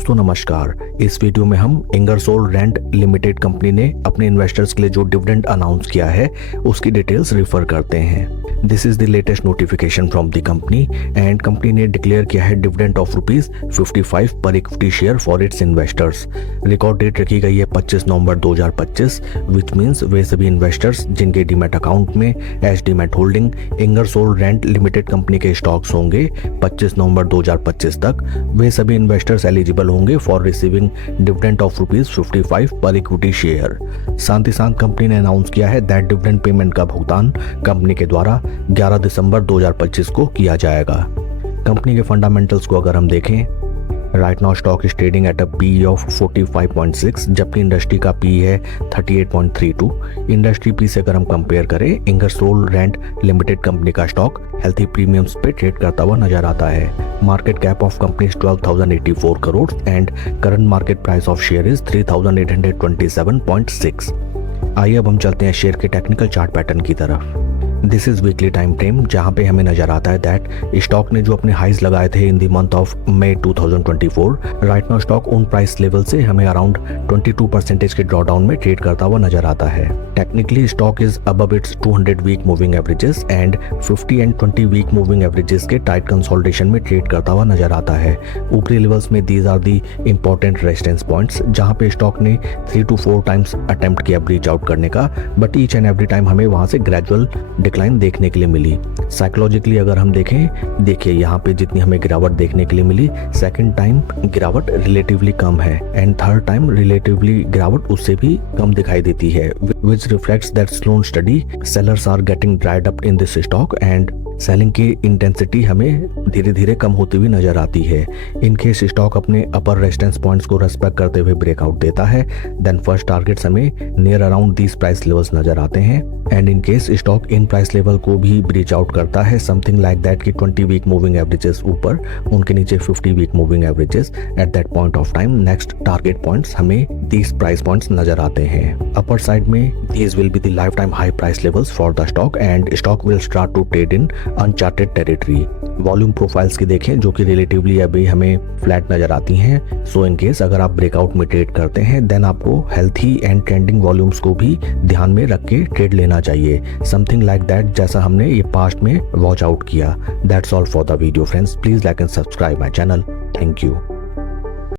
दोस्तों नमस्कार। इस वीडियो में हम इंगरसोल रेंट लिमिटेड कंपनी ने अपने इन्वेस्टर्स के लिए जो डिविडेंड अनाउंस किया है उसकी डिटेल्स रिफर करते हैं। This is the latest notification from the company and company ने डिक्लेयर किया है dividend of ₹55 per equity share for its investors. Record date रखी गई है 25 नवंबर 2025, विच मीन्स वे सभी इन्वेस्टर्स जिनके डीमैट अकाउंट में as demat holding Ingersoll Rand limited company के स्टॉक्स होंगे 25 नवंबर 2025 तक, वे सभी इन्वेस्टर्स एलिजिबल होंगे for receiving dividend of ₹55 per equity share. साथ ही साथ कंपनी ने अनाउंस किया है दैट डिविडेंड पेमेंट का भुगतान कंपनी के द्वारा 11 दिसंबर 2025 को किया जाएगा। कंपनी के फंडामेंटल्स को अगर हम देखें, right now stock is trading at a P of 45.6, जबकि इंडस्ट्री का पी है 38.32। इंडस्ट्री पी से अगर हम कंपेयर करें, इंगरसोल रेंट लिमिटेड कंपनी का स्टॉक हेल्थी प्रीमियम्स पे ट्रेड करता हुआ नजर आता है। Market cap of company is 12,084 crore and current market price of share is 3,827.6। आइए अब हम चलते हैं शेयर के टेक्निकल चार्ट पैटर्न की तरफ। This is weekly time frame, जहां पे हमें नजर आता है दैट स्टॉक ने जो अपने हाइज लगाए थे in the month of May 2024, right now stock उन प्राइस लेवल से हमें अराउंड 22% के ड्रॉडाउन में ट्रेड करता हुआ नजर आता है। Technically stock is above its 200 week moving averages and 50 and 20 week moving averages के टाइट कंसोलिडेशन में ट्रेड करता हुआ नजर आता है। ऊपरी लेवल्स में these are the important resistance points, जहां पे स्टॉक ने 3 to 4 टाइम्स अटेम्प्ट किया ब्रीच आउट करने का, but each and every time हमें वहां से ग्रेजुअल डिक्लाइन देखने के लिए मिली। साइकोलॉजिकली अगर हम देखें, देखिए यहाँ पे जितनी हमें गिरावट देखने के लिए मिली, सेकंड टाइम गिरावट रिलेटिवली कम है एंड थर्ड टाइम रिलेटिवली गिरावट उससे भी कम दिखाई देती है, which reflects that slow and steady sellers are getting dried up in this stock and selling की इंटेंसिटी हमें धीरे धीरे कम होती हुई नजर आती है। इन केस स्टॉक अपने अपर रेजिस्टेंस पॉइंट्स को रेस्पेक्ट करते हुए ब्रेकआउट देता है, देन फर्स्ट टारगेट्स हमें near around these price levels नजर आते हैं and in case stock in price level को भी ब्रीच आउट करता है समथिंग लाइक दैट कि 20 वीक मूविंग एवरेजेस ऊपर, उनके नीचे 50 week moving averages, at that point of time next target points हमें दीज प्राइस पॉइंट्स नजर आते हैं। अपर साइड में these will be the lifetime high price levels for the stock and stock will start to trade in uncharted territory. Volume profiles की देखें जो कि relatively अभी हमें फ्लैट नजर आती हैं। सो इन केस अगर आप ब्रेकआउट में ट्रेड करते हैं देन आपको हेल्थी एंड ट्रेंडिंग वॉल्यूम्स को भी ध्यान में रख के ट्रेड लेना चाहिए, समथिंग लाइक दैट जैसा हमने ये पास्ट में वॉच आउट किया। That's all for the video friends, please like and subscribe my channel. Thank you.